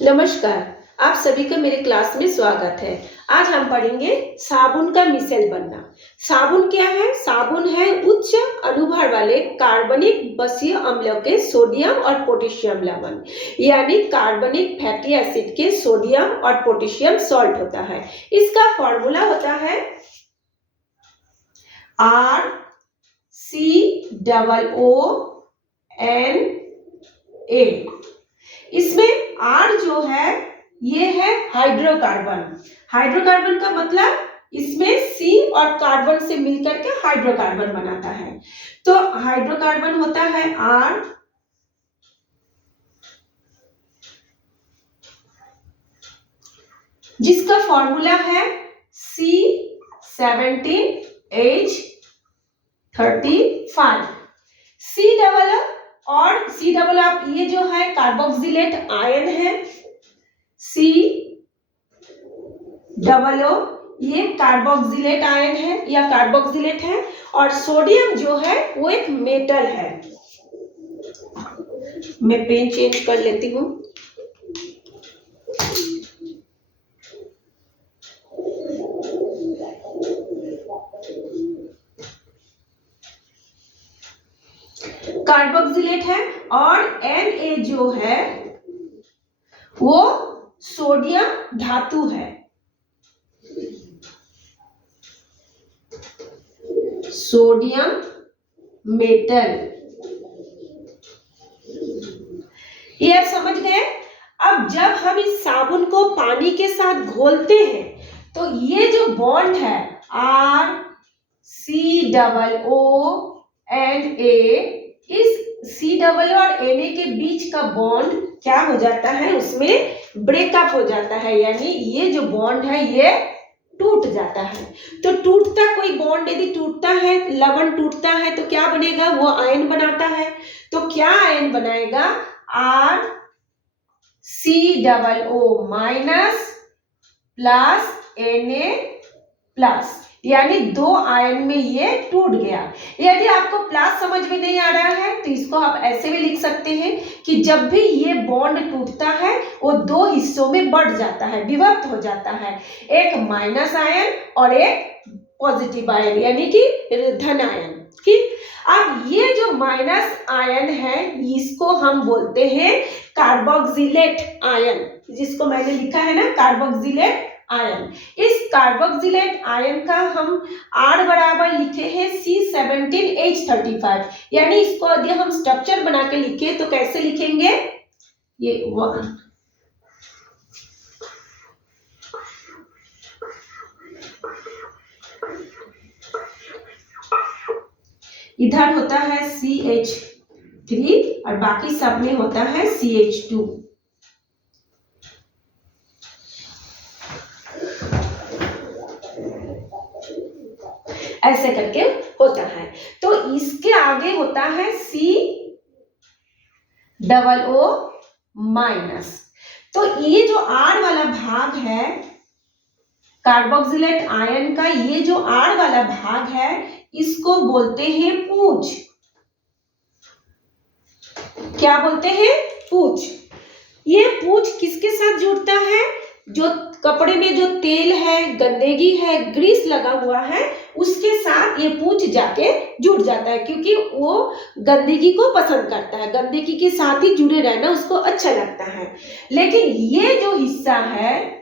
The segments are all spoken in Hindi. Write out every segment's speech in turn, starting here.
नमस्कार। आप सभी का मेरे क्लास में स्वागत है। आज हम पढ़ेंगे साबुन का मिसेल बनना। साबुन क्या है? साबुन है उच्च अनुभार वाले कार्बनिक बसीय अम्ल के सोडियम और पोटेशियम लवण, यानी कार्बनिक फैटी एसिड के सोडियम और पोटेशियम सॉल्ट होता है। इसका फॉर्मूला होता है RCOONA। इसमें R जो है ये है हाइड्रोकार्बन। हाइड्रोकार्बन का मतलब इसमें C और कार्बन से मिलकर के हाइड्रोकार्बन बनाता है। तो हाइड्रोकार्बन होता है R, जिसका फॉर्मूला है C17H35। C डबल और C डबल आप ये जो है कार्बोक्सिलेट आयन है, C डबल ओ ये कार्बोक्सिलेट आयन है या कार्बोक्सिलेट है, और सोडियम जो है वो एक मेटल है। मैं पेन चेंज कर लेती हूँ। कार्बोक्सिलेट है और Na जो है वो सोडियम धातु है। Sodium metal. ये आप समझ गए। अब जब हम इस साबुन को पानी के साथ घोलते हैं तो ये जो बॉन्ड है RCOONA, इस C और Na के बीच का बॉन्ड क्या हो जाता है, उसमें ब्रेकअप हो जाता है, यानी ये जो बॉन्ड है ये टूट जाता है। तो टूटता कोई बॉन्ड यदि टूटता है, लवण टूटता है तो क्या बनेगा? वो आयन बनाता है। तो क्या आयन बनाएगा? RCOO minus plus Na plus, यानी दो आयन में ये टूट गया। यदि आपको प्लस समझ में नहीं आ रहा है तो इसको आप ऐसे भी लिख सकते हैं कि जब भी ये बॉन्ड टूटता है वो दो हिस्सों में बढ़ जाता है, विभक्त हो जाता है, एक माइनस आयन और एक पॉजिटिव आयन, यानी कि धन आयन। ठीक। अब ये जो माइनस आयन है इसको हम बोलते हैं कार्बोक्सिलेट आयन, जिसको मैंने लिखा है ना कार्बोक्सिलेट आयन। इस कार्बोक्सिलेट आयन का हम R बराबर लिखे हैं C17H35, यानी इसको यदि हम स्ट्रक्चर बना के लिखे तो कैसे लिखेंगे? ये इधर होता है CH3 और बाकी सब में होता है CH2। ऐसे करके होता है। तो इसके आगे होता है COO माइनस। तो ये जो R वाला भाग है कार्बोक्सिलेट आयन का, ये जो R वाला भाग है इसको बोलते हैं पूंछ। क्या बोलते हैं? पूंछ। ये पूंछ किसके साथ जुड़ता है? जो कपड़े में जो तेल है, गंदगी है, ग्रीस लगा हुआ है, उसके साथ ये पूंछ जाके जुड़ जाता है, क्योंकि वो गंदगी को पसंद करता है, गंदगी के साथ ही जुड़े रहना उसको अच्छा लगता है। लेकिन ये जो हिस्सा है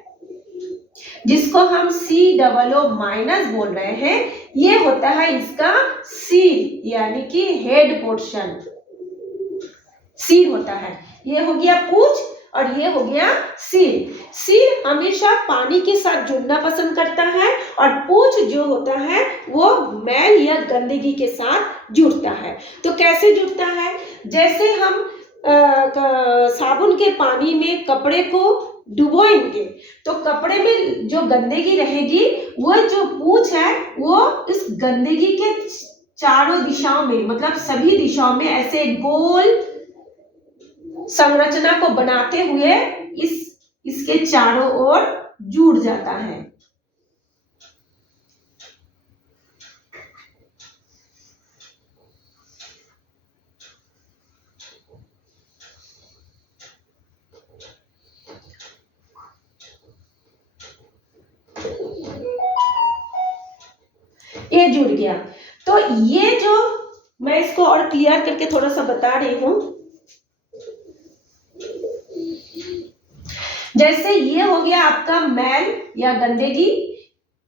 जिसको हम COO माइनस बोल रहे हैं, ये होता है इसका सील, यानी कि हेड पोर्शन। सील होता है। ये हो गया पूंछ और ये हो गया सील। सील हमेशा पानी के साथ जुड़ना पसंद करता है और पूंछ जो होता है वो मैल या गंदगी के साथ जुड़ता है। तो कैसे जुड़ता है? जैसे हम साबुन के पानी में कपड़े को डुबोएंगे तो कपड़े में जो गंदगी रहेगी वो जो पूंछ है वो इस गंदगी के चारों दिशाओं में, मतलब सभी दिशाओं में ऐसे गोल संरचना को बनाते हुए इसके चारों ओर जुड़ जाता है। ये जुड़ गया। तो ये जो मैं इसको और क्लियर करके थोड़ा सा बता रही हूँ। जैसे ये हो गया आपका मैल या गंदगी,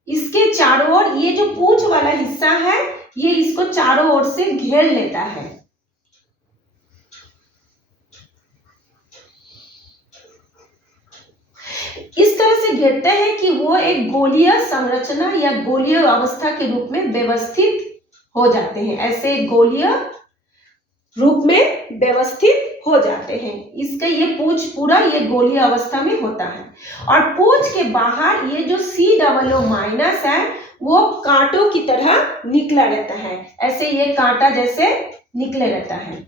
इसके चारों ओर ये जो पूंछ वाला हिस्सा है ये इसको चारों ओर से घेर लेता है। इस तरह से घेरते हैं कि वो एक गोलीय संरचना या गोलीय अवस्था के रूप में व्यवस्थित हो जाते हैं। ऐसे गोलीय रूप में व्यवस्थित हो जाते हैं। इसका ये पूंछ पूरा ये गोलीय अवस्था में होता है। और पूंछ के बाहर ये जो C=- है वो कांटों की तरह निकला रहता है। ऐसे ये कांटा जैसे निकले रहता है,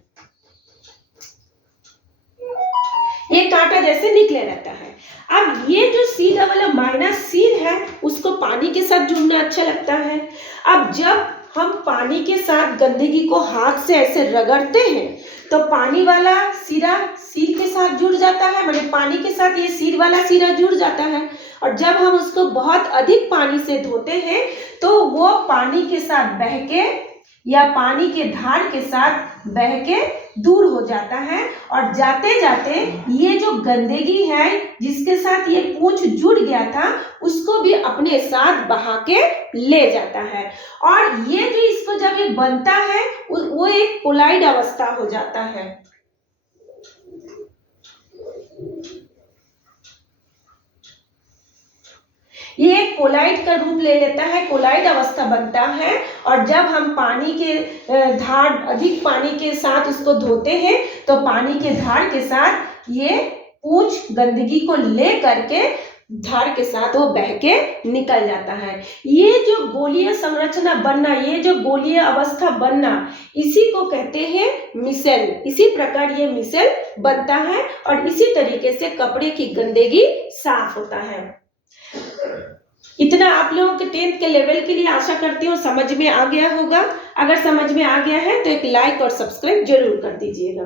ये कांटा जैसे निकले रहता है। अब ये जो C=- है उसको पानी के साथ जुड़ना अच्छा लगता है। अब जब हम पानी के साथ गंदगी को हाथ से ऐसे रगड़ते हैं तो पानी वाला सिरा सिर के साथ जुड़ जाता है, मतलब पानी के साथ ये सिर वाला सिरा जुड़ जाता है। और जब हम उसको बहुत अधिक पानी से धोते हैं तो वो पानी के साथ बह के या पानी के धार के साथ बह के दूर हो जाता है। और जाते जाते ये जो गंदगी है जिसके साथ ये पूंछ जुड़ गया था उसको भी अपने साथ बहा के ले जाता है। और ये जो इसको जब ये बनता है वो एक कोलाइड अवस्था हो जाता है। ये एक कोलाइड का रूप ले लेता है, कोलाइड अवस्था बनता है। और जब हम पानी के धार अधिक पानी के साथ उसको धोते हैं तो पानी के धार के साथ ये पूंछ गंदगी को ले करके धार के साथ वो बह के निकल जाता है। ये जो गोलीय संरचना बनना, ये जो गोलीय अवस्था बनना, इसी को कहते हैं मिसेल। इसी प्रकार ये मिसेल बनता है और इसी तरीके से कपड़े की गंदगी साफ होता है। इतना आप लोगों के 10th के लेवल के लिए आशा करती हूँ समझ में आ गया होगा। अगर समझ में आ गया है तो एक लाइक और सब्सक्राइब जरूर कर दीजिएगा।